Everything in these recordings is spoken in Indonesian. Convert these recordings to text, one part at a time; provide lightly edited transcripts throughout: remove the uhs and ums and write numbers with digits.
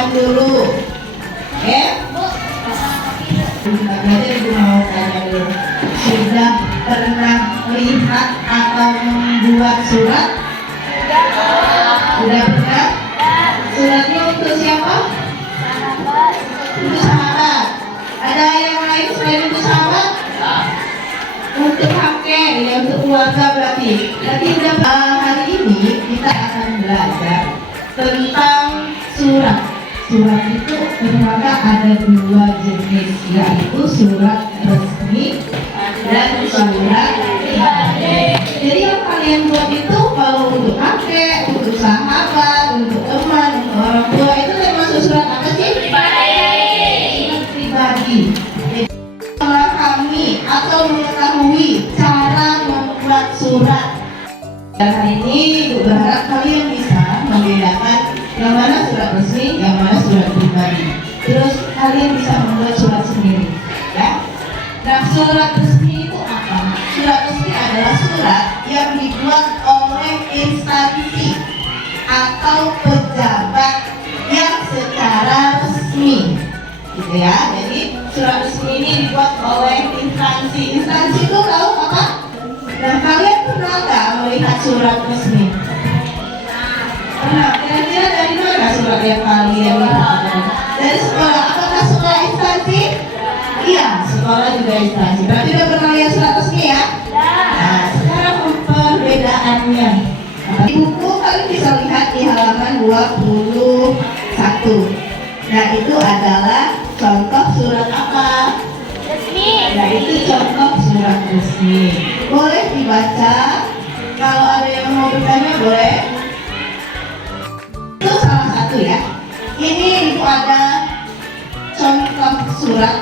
diskusikan dulu. Oke? Jadi Ibu mau tanya dulu, sudah pernah lihat atau membuat surat? Sudah pernah? Suratnya untuk siapa? Untuk sahabat. Ada yang lain selain untuk sahabat? Untuk kakek, ya untuk keluarga berarti. Berarti hari ini kita akan belajar tentang surat. Surat itu ternyata ada dua jenis, yaitu surat resmi dan surat pribadi. Jadi yang kalian buat itu kalau untuk kakek, untuk sahabat, untuk teman, untuk orang tua itu termasuk surat apa sih? Surat pribadi. Jadi memahami atau mengetahui cara membuat surat. Dan hari ini Ibu berharap kalian bisa membedakan yang mana surat resmi, yang mana surat pribadi. Terus kalian bisa membuat surat sendiri, ya. Nah, surat resmi itu apa? Surat resmi adalah surat yang dibuat oleh instansi atau pejabat yang secara resmi, gitu ya. Jadi surat resmi ini dibuat oleh instansi. Instansi itu tahu apa? Nah, kalian pernah nggak melihat surat resmi? Pernah. Kira-kira dari mana surat yang kalian lihat? Dari sekolah. Apakah sekolah instansi? Iya, sekolah juga instansi. Berarti udah pernah lihat surat resmi ya? Nah, sekarang perbedaannya. Di buku kalian bisa lihat di halaman 21. Nah, itu adalah contoh surat apa? Resmi. Nah, itu contoh surat resmi. Boleh dibaca. Kalau ada yang mau bertanya boleh. Itu salah satu ya. Ini itu ada contoh surat.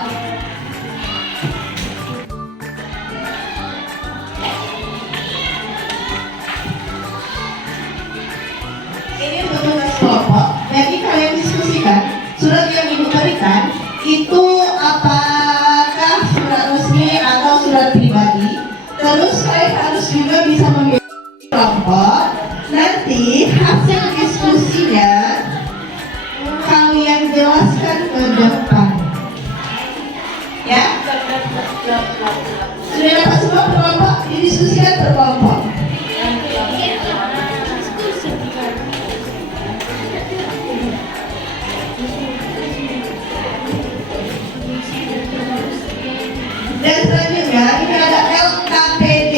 Ini untuk tugas kelompok. Jadi kalian diskusikan surat yang Ibu berikan itu apakah surat resmi atau surat pribadi. Terus kalian harus juga bisa membedakan kelompok. Nanti hasil diskusinya kalian jelaskan ke depan, ya. Sudah dapat semua kelompok, didiskusikan berkelompok. Dan selanjutnya ini ada LKPD,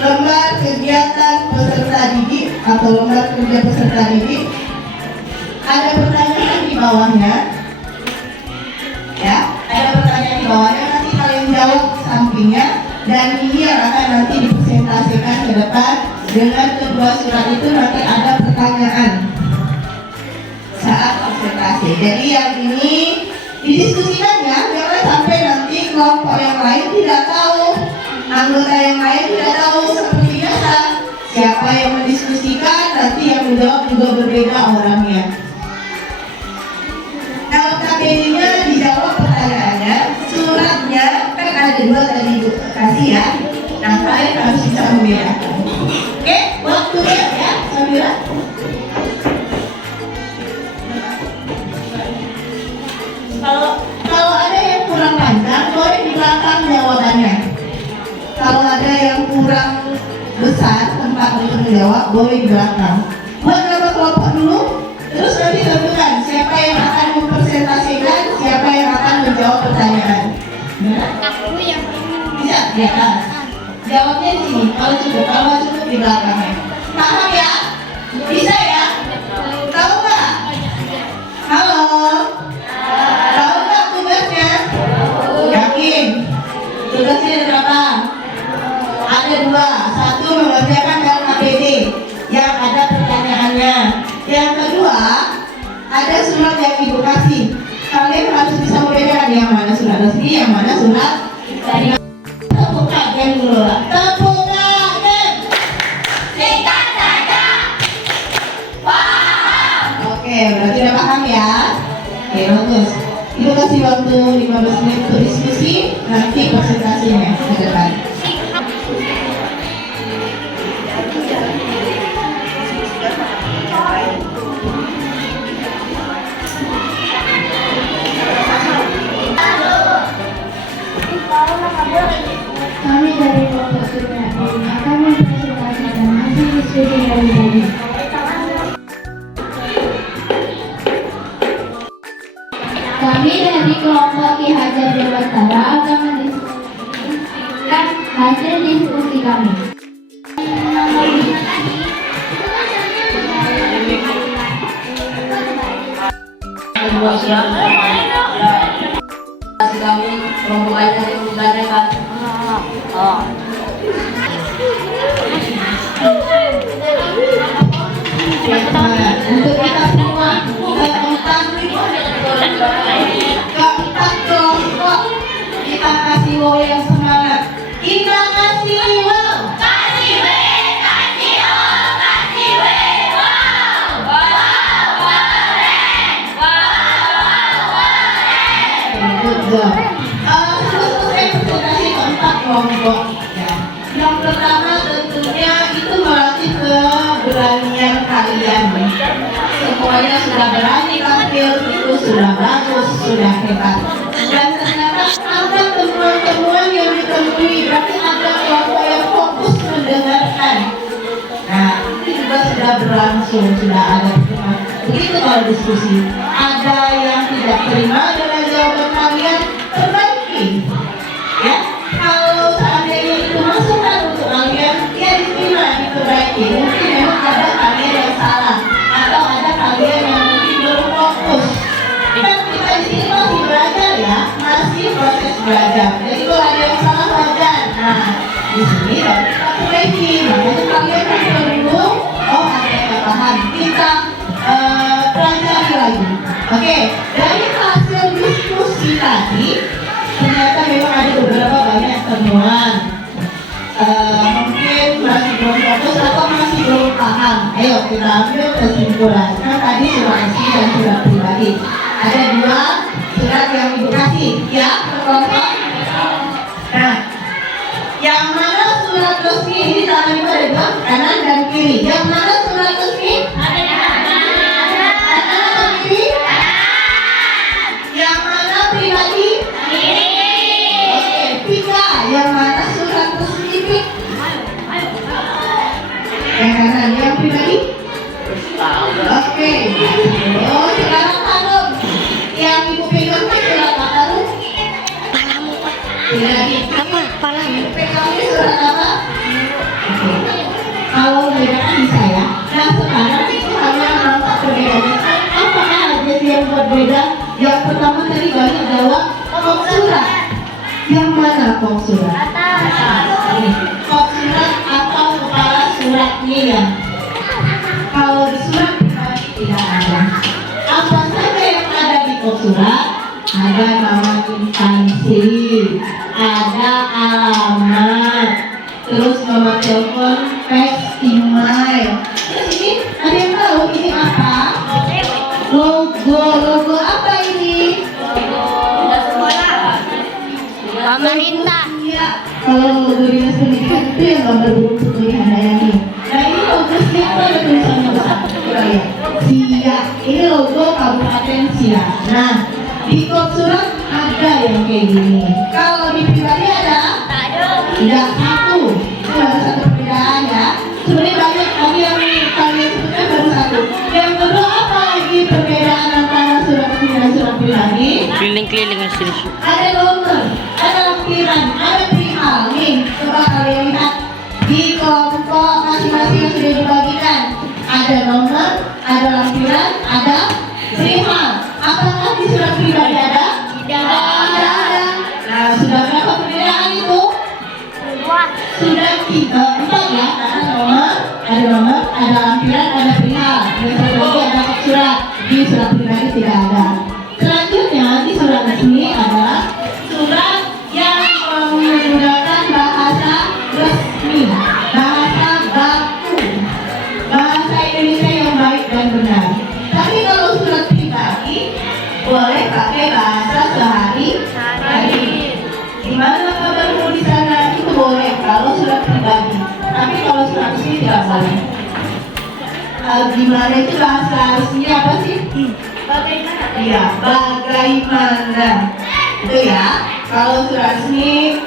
lembar kegiatan peserta didik atau lembar kerja peserta didik. Ada pertanyaan di bawahnya, ya. Ada pertanyaan di bawahnya, nanti kalian jawab sampingnya. Dan ini yang akan nanti dipresentasikan ke depan. Dengan kedua surat itu nanti ada pertanyaan saat presentasi. Jadi yang ini didiskusikan ya, jangan sampai nanti kelompok yang lain tidak tahu, anggota yang lain tidak tahu. Seperti biasa, siapa yang mendiskusikan nanti yang menjawab juga berbeda orangnya. Kalau KPD-nya dijawab pertanyaannya, suratnya kan ada dua tadi Ibu kasih ya. Nah, kalian harus bisa membedakan. Oke, waktunya ya, Samira. Kalau ada yang kurang lancar, boleh di belakang jawabannya. Kalau ada yang kurang besar tempat untuk menjawab, boleh di belakang. Buat nama kelompok dulu, terus nanti tentukan siapa yang akan mempresentasikan, siapa yang akan menjawab pertanyaan. Aku yang Bisa di atas. Jawabnya di sini. Kalau cukup di belakangnya. Paham ya? Bisa ya? Tahu nggak? Halo? Tahu nggak tugasnya? Yakin? Tugasnya ada berapa? Ada dua. Satu mengerjakan LKPD yang ada pertanyaannya. Yang kedua, ada surat yang Ibu kasih. Kalian harus bisa membedakan yang mana surat resmi, yang mana surat pribadi. Tepuk tangan dulu lah. Tepuk tangan. singkat saja. Paham. Oke, berarti udah paham ya. Oke, bagus. Ibu kasih waktu 15 menit untuk diskusi. Nanti presentasinya ke depan. Kami dari kelompok Ki Hajar Dewantara akan mendiskusikan hasil diskusi kami. Membuat surat kasih kami rombongannya yang mengadakan. Untuk kita semua keempat kelompok kita kasih wow yang semangat. Kita kasih wow. Kasih W, kasih O, kasih W, wow, wow, keren, wow, keren. Good job. Saya presentasi keempat kelompok. Ya. Yang pertama tentunya itu melatih keberanian kalian. Semuanya sudah berani tampil, itu sudah bagus, sudah hebat. Dan ternyata ada temuan-temuan yang ditemui, berarti ada kelompok yang fokus mendengarkan. Nah, itu juga sudah berlangsung, sudah ada pertemuan. Begitu kalau diskusi, ada yang tidak terima dengan jawaban kalian, perbaiki. Ya, kalau seandainya itu masukan untuk kalian, ya diterima, diperbaiki. Mungkin memang ada kalian yang salah, atau ada kalian yang mungkin belum fokus. Kan kita di sini masih belajar ya, masih proses belajar. Jadi kalau ada yang salah wajar. Nah, di sini baru kita perbaiki. Makanya kalian harus dulu, oh ada yang nggak paham, kita pelajari lagi. Oke, dari hasil diskusi tadi, ternyata memang ada beberapa banyak temuan. Mungkin masih belum fokus atau masih belum paham. Ayo kita ambil kesimpulan. Kan tadi surat resmi dan surat pribadi. Ada dua surat yang ibu kasih, ya, per kelompok. Nah, yang mana surat resmi ini tangan ibu ada dua, kanan dan kiri. Yang mana surat resmi? Ada di kanan. Kanan atau kiri? Kanan. Yang mana pribadi? Kiri. Oke, Pika, yang mana surat resmi Pik? Yang kanan, yang pribadi? Oke. Oh, sekarang Hanum. Yang ibu pegang Pik surat apa Hanum? Pribadi. Apa? Palamu. Pegang ini surat apa? Oke. Kalau bedakan bisa ya. Nah sekarang itu hanya nampak perbedaannya. Apa aja sih yang buat beda? Yang pertama tadi banyak jawab kok surat. Yang mana kok surat? Ini kok surat atau kepala suratnya ya? Kalau di surat pribadi tidak ada. Apa saja yang ada di kok surat? Ada nama instansi, ada alamat, terus nomor telepon, fax, email. Terus ini ada yang tahu ini apa? Logo apa ini? Pemerintah. Iya. Kalau logo dinas pendidikan itu yang gambar burung putih ada yang ini. Nah ini logo siapa ada tulisannya besar? Ya. Sia. Ini logo Kabupaten Sia. Nah di kop surat ada yang kayak gini. Kalau di pribadi ada? Tidak, satu. Itu baru satu perbedaan ya. Sebenarnya banyak tadi yang kalian sebutkan baru satu. Yang kedua apa lagi perbedaan antara surat resmi dan surat pribadi? Keliling-keliling di sini. Ada nomor, ada lampiran, ada perihal. Nih, coba kalian lihat di kelompok masing-masing yang sudah dibagikan. Ada nomor, ada lampiran, ada perihal. Apakah di surat pribadi ada? Tidak ada. Nah, sudah berapa perbedaan itu? Sudah 4 ya, karena nomor, ada lampiran, ada perihal. Yang satu lagi ada kop surat. Di surat pribadi tidak ada. Selanjutnya di surat resmi adalah surat yang menggunakan bahasa resmi, bahasa baku, bahasa Indonesia yang baik dan benar. Tapi kalau surat pribadi boleh pakai bahasa sehari-hari. Gimana kabarmu di sana? Itu boleh kalau surat pribadi. Tapi kalau surat resmi tidak boleh. Gimana itu bahasa resminya apa sih? Bagaimana? Iya, bagaimana. Itu ya. Kalau surat resmi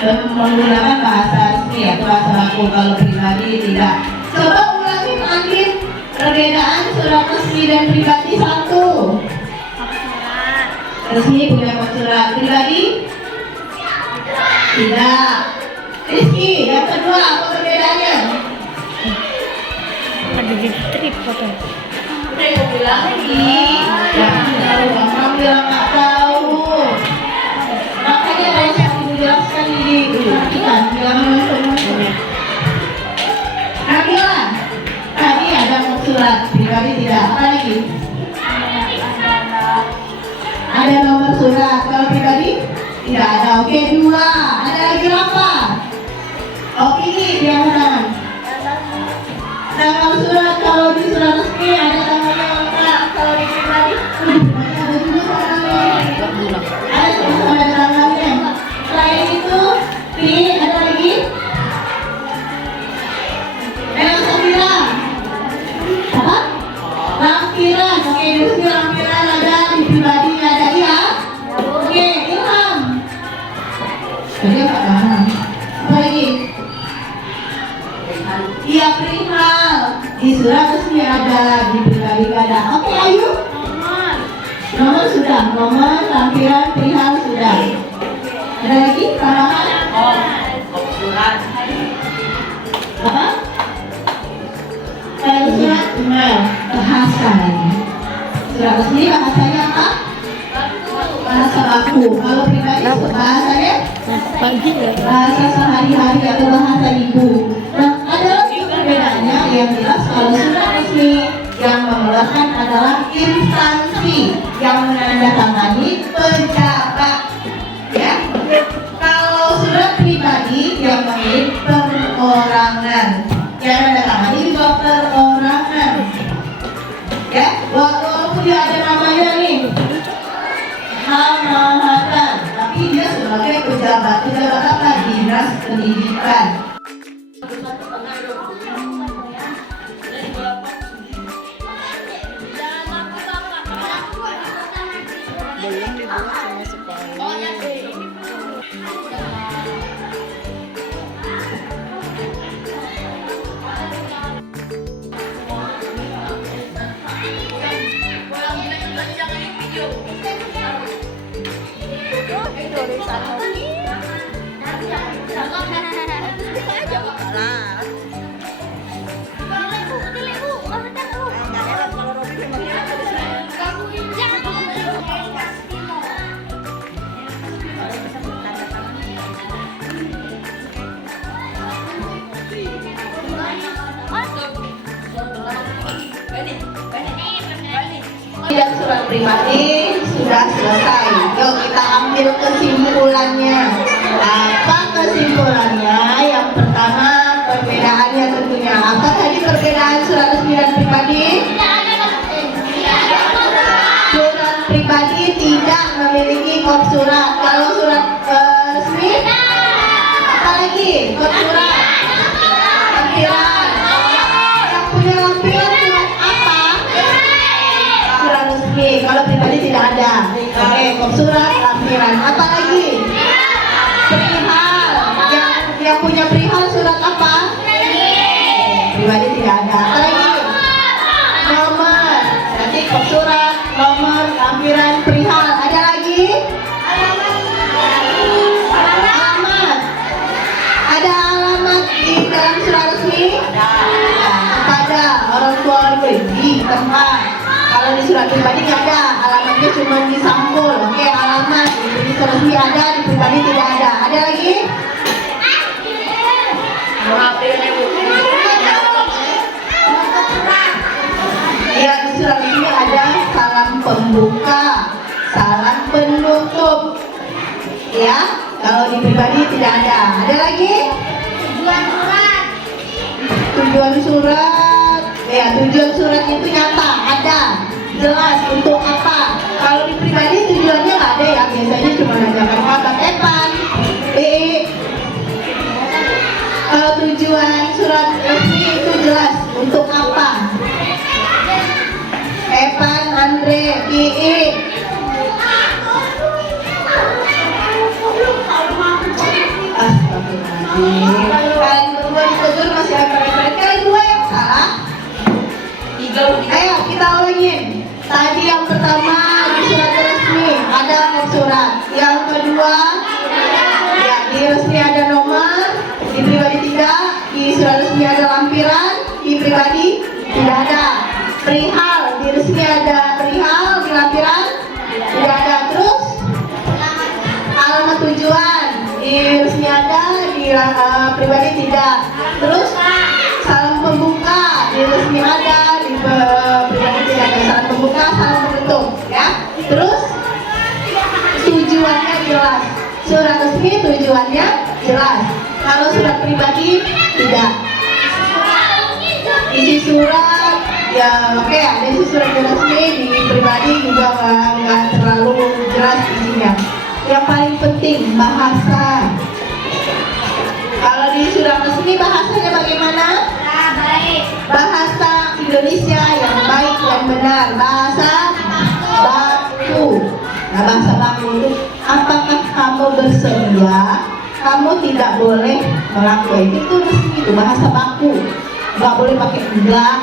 menggunakan bahasa resmi ya, bahasa baku. Kalau pribadi tidak. Coba ulangin Andin perbedaan surat resmi dan pribadi satu. Resmi punya surat pribadi? Tidak. Rizky, yang kedua apa perbedaannya? Ada di trip foto. Udah aku bilang lagi. Jangan tahu, Bang bilang nggak tahu. Makanya harus aku jelaskan di kan, bilang nonton. Nabila, tadi ada mau surat pribadi tidak? Apa lagi? Ada nomor surat kalau pribadi? Tidak ada. Oke, dua. Ada lagi apa? Oke, ini yang menang. Tanggal surat kalau di surat resmi ada tanggalnya enggak? Kalau di pribadi? Ada juga tanggalnya. Ada tanggalnya. Selain itu, ini ada lagi? Lampiran. Apa? Lampiran. Oke, di sini lampiran ada, di pribadi ada ya. Oke, Ilham. Jadi apa paham? Apa lagi? Iya, perihal. Di surat resmi ada, di pribadi nggak ada. Oke, ayo. Nomor sudah, nomor, lampiran, perihal sudah. Ada lagi tambahan? Surat. Apa? Kalau surat email, bahasa lagi. Surat resmi bahasanya apa? Bahasa baku. Kalau pribadi bahasanya Pagi ya. bahasa sehari-hari atau bahasa ibu. Nah, ada lagi perbedaannya yang jelas kalau surat resmi yang mengeluarkan adalah instansi yang menandatangani pejabat. Ya. Kalau surat pribadi yang mengirim perorangan, yang menandatangani juga perorangan. Ya, walaupun dia ada namanya nih. Hamahatan, tapi dia sebagai pejabat apa? Dinas Pendidikan. Belum dibuat sama sekali. Dan surat pribadi sudah selesai. Yuk kita ambil kesimpulannya. Apa kesimpulannya? Yang pertama perbedaannya tentunya. Apa tadi perbedaan surat resmi dan pribadi? Surat pribadi tidak memiliki kop surat. Kalau surat resmi, apa lagi? Kop surat. Lampiran. Yang punya lampiran surat apa? Surat resmi. Kalau pribadi tidak ada. Oke, kop surat, lampiran. Apa lagi? Perihal. Yang punya perihal surat apa? Pribadi tidak ada. Apa lagi? Nomor. Nanti kop surat, nomor, lampiran, perihal. Ada lagi? Alamat. Ada alamat di dalam surat resmi? Kepada orang tua di tempat. Kalau di surat pribadi nggak ada, alamatnya cuma di sampul. Oke, alamat di surat resmi ada, di pribadi tidak ada. Ada lagi? Ya, di surat ini ada salam pembuka, salam penutup. Ya, kalau di pribadi tidak ada. Ada lagi? Tujuan surat. Ya, tujuan surat itu nyata, ada, jelas untuk apa. Kalau di pribadi tujuannya nggak ada ya, biasanya cuma nanyakan kabar Epan. Kalau tujuan surat resmi itu jelas untuk apa. Evan, Andre, Ii. Astagfirullahaladzim. Kalian berdua ditegur masih lempar-lemparin. Kalian dua yang salah. Ayo kita ulangin. Tadi yang pertama di surat resmi ada jelas. Surat resmi tujuannya jelas. Kalau surat pribadi tidak. Isi surat ya oke, ada isi surat resmi, di pribadi juga nggak terlalu jelas isinya. Yang paling penting bahasa. Kalau di surat resmi bahasanya bagaimana? Baik. Bahasa Indonesia yang baik dan benar, bahasa baku. Nah, bahasa baku itu apakah kamu bersedia? Kamu tidak boleh melakukan itu resmi, itu bahasa baku. Nggak boleh pakai enggak,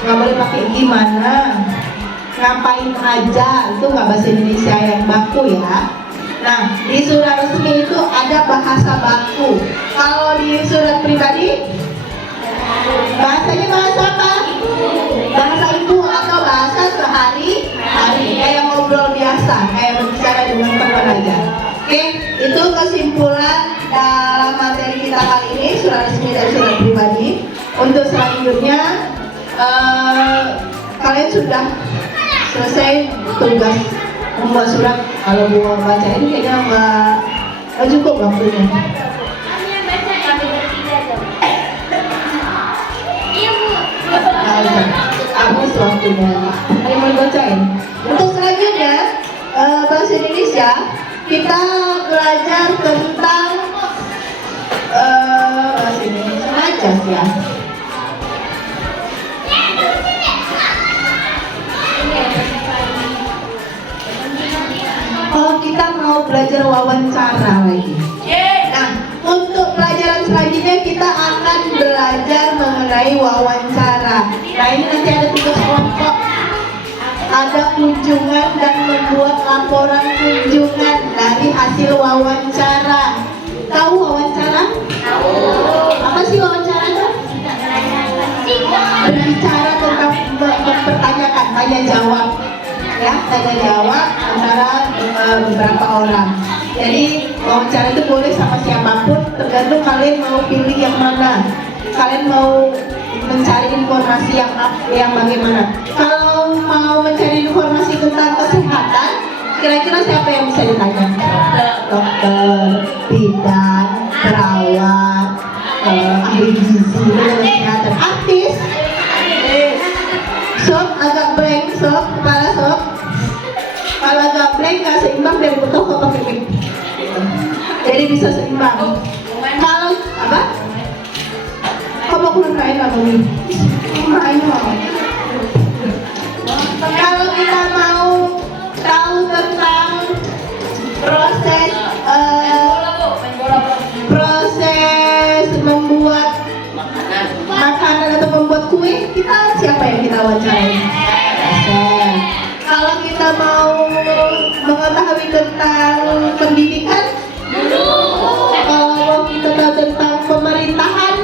nggak boleh pakai gimana, ngapain aja, itu nggak bahasa Indonesia yang baku ya. Nah, di surat resmi itu ada bahasa baku. Kalau di surat pribadi, bahasanya bahasa apa? Bahasa ibu atau bahasa sehari-hari, kayak ngobrol biasa, kayak berbicara dengan teman aja. Oke, itu kesimpulan dalam materi kita kali ini, surat resmi dan surat pribadi. Untuk selanjutnya, kalian sudah selesai tugas membuat surat. Kalau mau baca ini kayaknya nggak cukup waktunya. Aku waktunya. Ayo mau bacain. Untuk selanjutnya bahasa Indonesia, kita belajar tentang bahasa Indonesia aja ya. Oh, kita mau belajar wawancara lagi. Nah, untuk pelajaran selanjutnya kita akan belajar mengenai wawancara. Nah, ini nanti ada tugas kelompok. Ada kunjungan dan membuat laporan kunjungan dari hasil wawancara. Tahu wawancara? Tahu. Apa sih wawancara itu? Berbicara tentang mempertanyakan, tanya jawab. Ya, tanya jawab antara beberapa orang. Jadi wawancara itu boleh sama siapapun, tergantung kalian mau pilih yang mana. Kalian mau mencari informasi yang bagaimana. Kalau mau mencari informasi tentang kesehatan, kira-kira siapa yang bisa ditanya? Dokter, bidan, perawat, ahli gizi, kesehatan, artis. Sob, agak blank, sob, kepala sob. Kalau agak blank, nggak seimbang dari butuh ke pakai mic. Jadi bisa seimbang. Kalau apa? Kamu kurang lain apa nih? Kurang Kalau kita mau tahu tentang proses membuat makanan atau membuat kue, kita siapa yang kita wawancarai? Kalau kita mau mengetahui tentang pendidikan, kalau kita tahu tentang pemerintahan,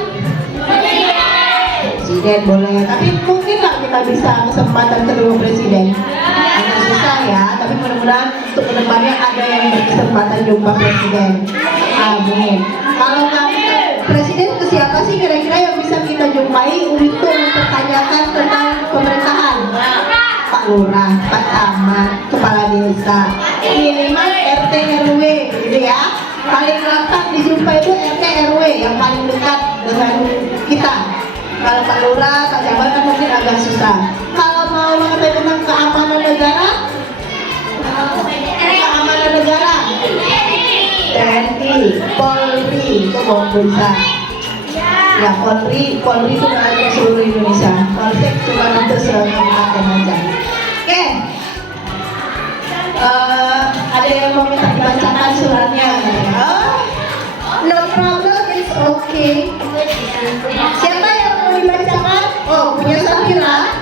presiden boleh. Tapi mungkin nggak kita bisa kesempatan kedua presiden. Agak susah ya. Tapi mudah-mudahan untuk kedepannya ada yang berkesempatan jumpa presiden. Amin. Kalau nggak presiden, ke siapa sih kira-kira yang bisa kita jumpai untuk mempertanyakan tentang pemerintahan? Pak Lurah, Pak Camat, Kepala Desa, minimal RT RW gitu ya. Paling gampang dijumpai itu RT RW yang paling dekat dengan kita. Kalau Pak Lurah, Pak Camat kan mungkin agak susah. Kalau mau mengetahui tentang keamanan negara, TNI, Polri, itu mau bisa. Ya, Polri itu nggak ada seluruh Indonesia. Polsek cuma untuk kabupaten aja. Oke. Ada yang mau minta dibacakan suratnya? No problem, it's okay. Siapa yang mau dibacakan? Oh, punya Safira.